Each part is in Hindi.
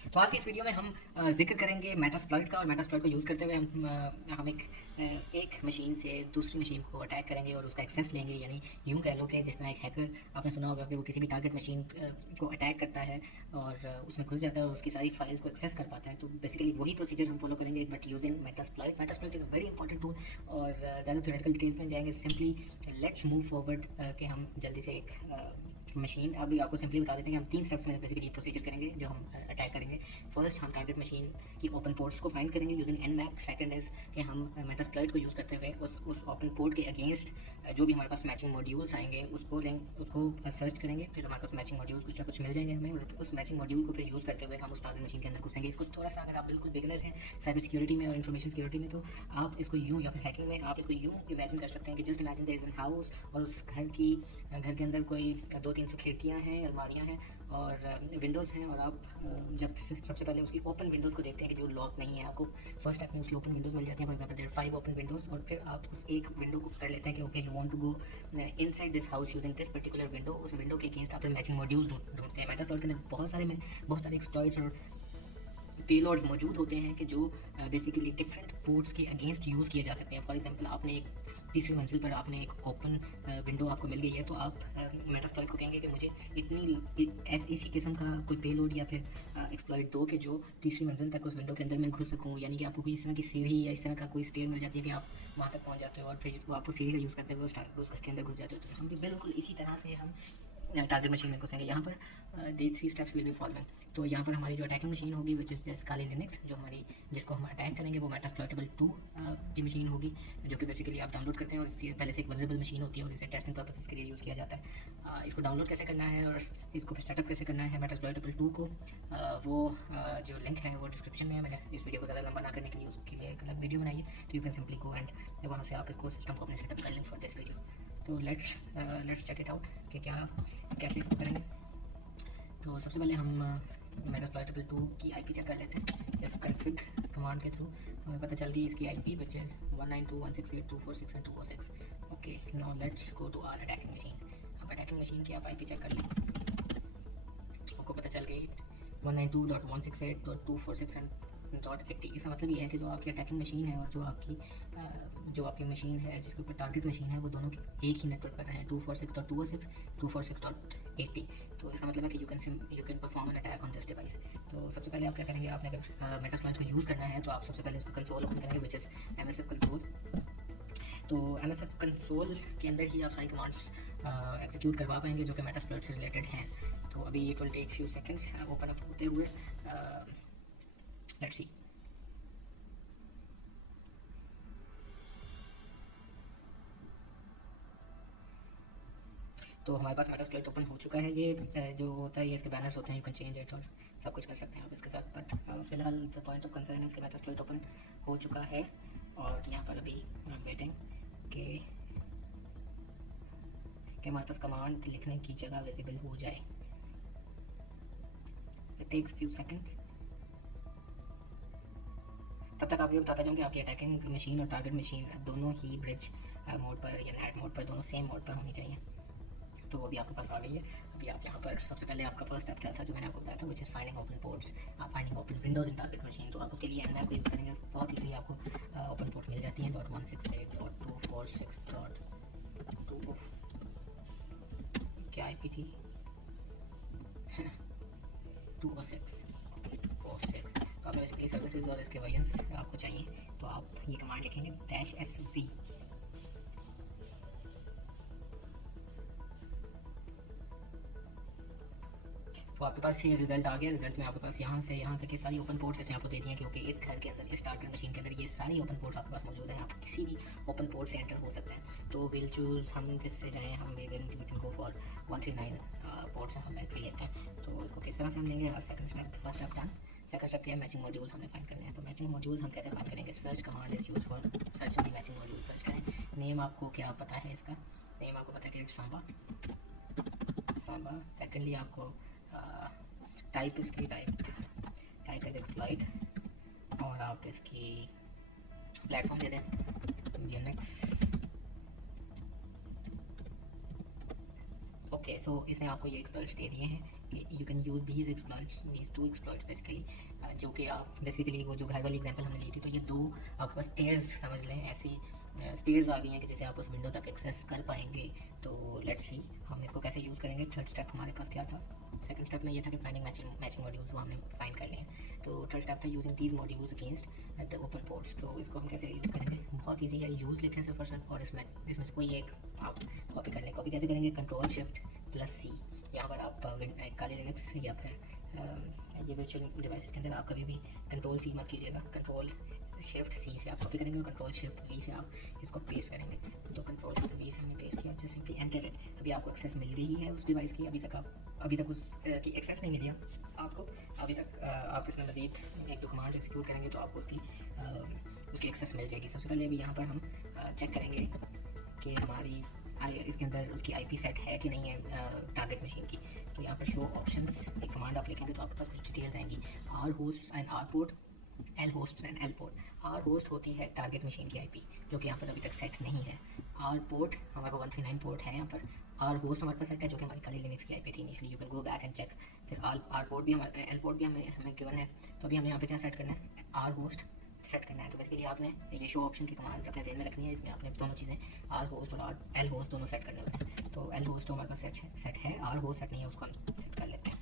तो आज की इस वीडियो में हम जिक्र करेंगे मेटास्प्लॉइट का, और मेटास्प्लॉइट को यूज़ करते हुए हम एक मशीन से दूसरी मशीन को अटैक करेंगे और उसका एक्सेस लेंगे। यानी यूँ कह लो कि जिस तरह एक हैकर, आपने सुना होगा कि वो किसी भी टारगेट मशीन को अटैक करता है और उसमें घुस जाता है और उसकी सारी फाइल्स को एक्सेस कर पाता है। तो बेसिकली वही प्रोसीजर हम फॉलो करेंगे, but using Metasploit. Metasploit is a very important tool, और ज़्यादा थ्योरेटिकल डिटेल्स में जाएंगे। सिंपली लेट्स मूव फॉरवर्ड कि हम जल्दी से एक मशीन, अभी आपको सिंपली बता देते हैं कि हम 3 स्टेप्स में बेसिकली प्रोसीजर करेंगे जो हम अटैक करेंगे। फर्स्ट, हम टारगेट मशीन की ओपन पोर्ट्स को फाइंड करेंगे यूजिंग nmap। सेकंड इज़ कि हम मेटास्प्लॉइट को यूज़ करते हुए उस ओपन पोर्ट के अगेंस्ट जो भी हमारे पास मैचिंग मॉड्यूल्स आएंगे उसको सर्च करेंगे। फिर हमारे पास मैचिंग मॉड्यूल्स कुछ ना कुछ मिल जाएंगे हमें, और उस मैचिंग मॉड्यूल को फिर यूज़ करते हुए हम उस टारगेट मशीन के अंदर घुसेंगे। इसको थोड़ा सा, अगर आप बिल्कुल बिगनर हैं साइबर सिक्योरिटी में और इन्फॉर्मेशन सिक्योरिटी में, तो आप इसको यूँ, या फिर हैकिंग में आप इसको यूँ इमेजिन कर सकते हैं कि just imagine there is an house, और उस घर के अंदर कोई 200-300 खिड़कियाँ हैं, अलमारियाँ हैं और विंडोज़ हैं। और आप जब सबसे पहले उसकी ओपन विंडोज़ को देखते हैं कि जो लॉक नहीं है, आपको फर्स्ट स्टेप में उसकी ओपन विंडोज़ मिल जाती हैं। For example there 5 open windows, और फिर आप उस एक विंडो को पकड़ लेते हैं कि okay you want to go inside this house using this particular window. उस विंडो के अगेंस्ट आप मैचिंग मॉड्यूल्स ढूंढते हैं। मेटास्प्लॉइट के अंदर बहुत सारे एक्सप्लॉइट्स और पेलोड्स मौजूद होते हैं कि जो बेसिकली डिफरेंट पोर्ट्स के अगेंस्ट यूज़ किए जा सकते हैं। फॉर एग्जांपल, आपने एक तीसरी मंजिल पर आपने एक ओपन विंडो आपको मिल गई है, तो आप मेटास्प्लॉइट को कहेंगे कि मुझे इसी किस्म का कोई पेलोड या फिर एक्सप्लॉइट दो कि जो तीसरी मंजिल तक उस विंडो के अंदर मैं घुस सकूँ। यानी कि आपको कोई इस तरह की सीढ़ी या इस तरह का कोई स्टेयर मिल जाती है कि आप वहाँ तक पहुँच जाते हो, और फिर वो आपको सीढ़ी का यूज़ करते हुए उस घर के अंदर घुस जाते हो। तो हम भी बिल्कुल इसी तरह से हम टारगेट मशीन में घुसेंगे। यहाँ पर दी 3 स्टेप्स विल बी फॉलोइंग। तो यहाँ पर हमारी जो अटैकिंग मशीन होगी which is this Kali Linux, जिसको हम अटैक करेंगे, वो मेटास्प्लॉइटेबल 2 की मशीन होगी, जो कि बेसिकली आप डाउनलोड करते हैं और इससे पहले से एक वल्नरेबल मशीन होती है और इसे टेस्टिंग पर्पसेस के लिए यूज़ किया जाता है। इसको डाउनलोड कैसे करना है और इसको फिर सेटअप कैसे करना है मेटास्प्लॉइटेबल 2 को, वो जो लिंक है वो डिस्क्रिप्शन में है। मैंने इस वीडियो को ज़्यादा लंबा ना करने के लिए उसके लिए एक अलग वीडियो बनाई है, तो you can simply go and वहाँ से आप इसको सिस्टम को अपने सेटअप कर लें फॉर दिस वीडियो। तो लेट्स चेक इट आउट कि कैसे इसको करेंगे। तो सबसे पहले हम मेटास्प्लॉइटेबल 2 की आईपी चेक कर लेते हैं। एफ कन्फिग कमांड के थ्रू हमें पता चल गई इसकी IP, which is 192.168.246 okay, now let's go to our attacking machine. अब अटैकिंग मशीन की आप आईपी चेक कर लें, आपको पता चल गई 192.168.246.80। इसका मतलब ये है कि जो आपकी अटैकिंग मशीन है और जो आपकी मशीन है जिसके ऊपर टारगेट मशीन है, वो दोनों एक ही नेटवर्क पर हैं, 246.206, 246.80। तो इसका मतलब है कि you can perform an attack on this device. तो सबसे पहले आप क्या करेंगे, आपने अगर मेटास्प्लॉइट को यूज़ करना है तो आप सबसे पहले उसको कंसोल ओपन करेंगे, विच इज़ MSF कंसोल। तो MSF कंसोल के अंदर ही आप सारी कमांड्स एग्जीक्यूट करवा पाएंगे जो कि मेटास्प्लॉइट से रिलेटेड हैं। तो अभी it will take few seconds open up होते हुए। Let's see. तो हमारे पास मेटास्प्लॉइट ओपन हो चुका है। ये जो होता है, ये इसके बैनर्स होते हैं, यू कैन चेंज इट और सब कुछ कर सकते हैं आप इसके साथ। बट फिलहाल द पॉइंट ऑफ कंसर्न इसके मेटास्प्लॉइट ओपन हो चुका है, और यहाँ पर अभी वेटिंग कि हमारे पास कमांड लिखने की जगह विजिबल हो जाए। It takes few second. तब तक आप ये बताता जाऊँ कि आपकी अटैकिंग मशीन और टारगेट मशीन दोनों ही ब्रिज मोड पर या नेट मोड पर, दोनों सेम मोड पर होनी चाहिए। तो अभी आपके पास आ गई है। अभी आप यहाँ पर सबसे पहले आपका फर्स्ट स्टेप क्या था जो मैंने आपको बताया था, which is finding open ports, finding open Windows in target machine. तो आप उसके लिए nmap को यूज़ करेंगे, बहुत ईजिली आपको ओपन पोर्ट मिल जाती हैं। .168.246.2 क्या IP थी 206 तो आप बेसिकली सर्विसेज और इसके वर्जन्स आपको चाहिए, तो आप ये कमांड लिखेंगे -SV। तो आपके पास ये रिजल्ट आ गया। रिजल्ट में आपके पास यहाँ से यहाँ तक ये सारी ओपन पोर्ट्स इसमें आपको दे दिए, क्योंकि इस घर के अंदर, इस टारगेट मशीन के अंदर ये सारी ओपन पोर्ट्स आपके पास मौजूद हैं। आप किसी भी ओपन पोर्ट से एंटर हो सकते हैं। तो विल चूज़, हम किससे जाएँ, हम we can go for 139 port से हम एंट्री लेते हैं। तो इसको किस तरह से हम लेंगे, second step, first step done. Second step क्या है, मैचिंग मॉड्यूल्स हमने फाइंड करने हैं। तो मैचिंग मॉड्यूल्स हम कैसे फाइंड करेंगे, search command is use for search the matching module. Search करें, नेम आपको क्या पता है, इसका नेम आपको पता है कि सांबा। सेकेंडली आपको टाइप इज एक्सप्लॉइट, और आप इसकी प्लेटफॉर्म दे दें लिनक्स। ओके, सो इसने आपको ये एक्सप्लॉइट्स दे दिए हैं। कि you can use these two exploits basically, जो कि आप बेसिकली वो जो घर वाली एग्जांपल हमने ली थी, तो ये दो आपके पास स्टेयर्स समझ लें, ऐसी स्टेयर्स आ गई हैं कि जैसे आप उस विंडो तक एक्सेस कर पाएंगे। तो लेट्स सी हम इसको कैसे यूज़ करेंगे। थर्ड स्टेप हमारे पास क्या था, सेकंड स्टेप में ये था कि फाइंडिंग मैचिंग मॉड्यूल्स, वो हमने फाइंड कर लिए। तो थर्ड स्टेप था using these modules against the open ports. तो इसको हम कैसे यूज़ करेंगे, बहुत ईजी है। यूज़ लिखें सिर्फ और सिर्फ, और इसमें से कोई एक आप कॉपी कर लें। कॉपी कैसे करेंगे, कंट्रोल शिफ्ट प्लस सी। यहाँ पर आप काली लिनक्स या फिर ये वर्चुअल डिवाइसेस के अंदर आप कभी भी कंट्रोल सी मत कीजिएगा, कंट्रोल शिफ्ट सी से आप कॉपी करेंगे और कंट्रोल शिफ्ट वी से आप इसको पेस्ट करेंगे। तो कंट्रोल शिफ्ट वी से हमने पेस्ट किया, जस्ट सिंपली एंटर इट। अभी आपको एक्सेस मिल गई है उस डिवाइस की, अभी तक उस की एक्सेस नहीं मिली है आपको। अभी तक आप इसमें मजीद एक दो कमांड एक्सिक्यूट करेंगे तो आपको उसकी एक्सेस मिल जाएगी। सबसे पहले अभी यहाँ पर हम चेक करेंगे कि हमारी इसके अंदर उसकी आईपी सेट है कि नहीं है टारगेट मशीन की। तो यहाँ पर शो ऑप्शंस एक कमांड आप लिखेंगे तो आपके पास कुछ डिटेल्स आएंगी। R host and R port, L host and L port. R host होती है टारगेट मशीन की आईपी, जो कि यहाँ पर अभी तक सेट नहीं है। आर पोर्ट हमारे पास 139 पोर्ट है यहाँ पर। आर होस्ट हमारे पास सेट है, जो कि हमारी काली लिनक्स की आईपी थी initially. You can go back and check. फिर आर पोर्ट भी हमारे, एल पोर्ट भी हमें गिवन है। तो अभी हमें यहाँ पे क्या सेट करना है, आर होस्ट सेट करना है। तो बेसिकली आपने ये शो ऑप्शन की कमांड अपने जेन में रखनी है। इसमें आपने दोनों चीज़ें आर होस्ट और एल होस्ट दोनों सेट करने होते हैं। तो एल होस्ट तो हमारे पास सेट है, आर होस्ट सेट नहीं है, उसको हम सेट कर लेते हैं।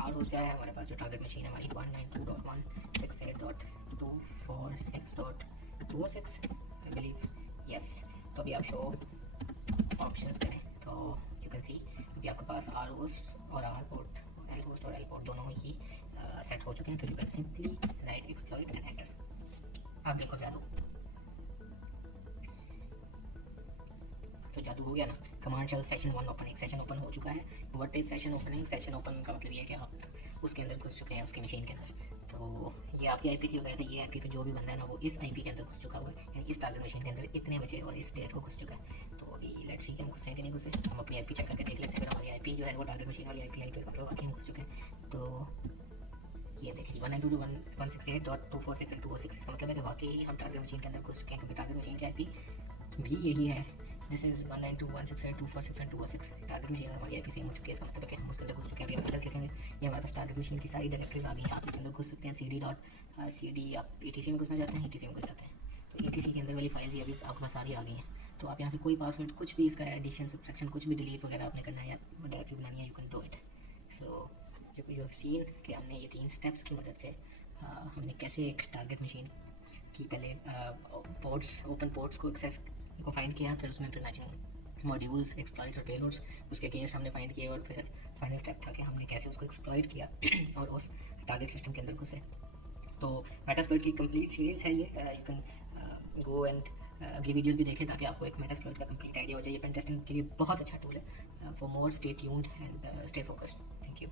आर होस्ट क्या है हमारे पास, जो टारगेट मशीन है हमारी 192.168.246.206 आई बिलीव, यस। तो अभी आप शो ऑप्शंस करें तो यू कैन सी अभी आपके पास आर होस्ट और आर पोर्ट, एल होस्ट और एल पोर्ट दोनों ही सेट हो चुके हैं। तो you can simply write exploit and enter. आप देखो जादू, तो जादू हो गया ना। कमांड शेल सेशन 1 ओपन, एक सेशन ओपन हो चुका है। What is session opening, session open का मतलब ये है कि आप उसके अंदर घुस चुके हैं, उसकी मशीन के अंदर। तो ये आपकी आईपी थी वगैरह, तो ये आईपी पे जो भी बंदा है ना वो इस आईपी के अंदर घुस चुका हुआ है, यानी इस टारगेट मशीन के अंदर इतने बजे और इस डेट को घुस चुका है। तो अभी लेट्स सी कि हम घुसे कि नहीं घुसे। हम अपनी आईपी चेक करके देख लेते हैं। अगर हमारी आईपी जो है वो टारगेट मशीन वाली आईपी आई तो मतलब वाकई हम घुस चुके हैं। तो ये देखिए 192.168.246 एंड 206, इसका मतलब है कि वाकई हम टारगेट मशीन के अंदर घुस चुके हैं, क्योंकि टारगेट मशीन की आईपी भी यही है। This is 192.168.246 and 206। Target machine हमारी आईपी सेम हो चुकी है, इसका मतलब है कि हम उसके अंदर घुस चुके हैं। अभी हम एड्रेस लिखेंगे, ये हमारे पास टारगेट मशीन की सारी डायरेक्टरीज आ गई हैं। आप इसके अंदर घुस सकते हैं। cd आप ETC में घुसना चाहते हैं, ETC में घुस जाते हैं। तो ETC के अंदर वाली फाइल्स ये अभी आपके पास सारी आ गई हैं। तो आप यहाँ से कोई पासवर्ड कुछ भी, इसका एडिशन सब्ट्रैक्शन कुछ भी डिलीट वगैरह आपने करना है या डायरेक्टरी बनानी है, you can do it. So you have seen कि हमने ये 3 स्टेप्स की मदद से हमने कैसे एक टारगेट मशीन की पहले पोर्ट्स, ओपन पोर्ट्स को एक्सेस को फाइंड किया, फिर उसमें फिर मैचिंग मॉड्यूल्स, एक्सप्लॉइट्स और पेलोड्स उसके अगेंस्ट हमने फाइंड किए, और फिर फाइनल स्टेप था कि हमने कैसे उसको एक्सप्लॉइट किया और उस टारगेट सिस्टम के अंदर घुसे। तो मेटास्प्लॉइट की कंप्लीट सीरीज़ है ये। यू कैन गो एंड अगली वीडियोस भी देखें ताकि आपको एक मेटास्प्लॉइट का कंप्लीट आइडिया हो जाए। ये पेन टेस्टिंग के लिए बहुत अच्छा टूल है। For more stay tuned and stay focused. Thank you.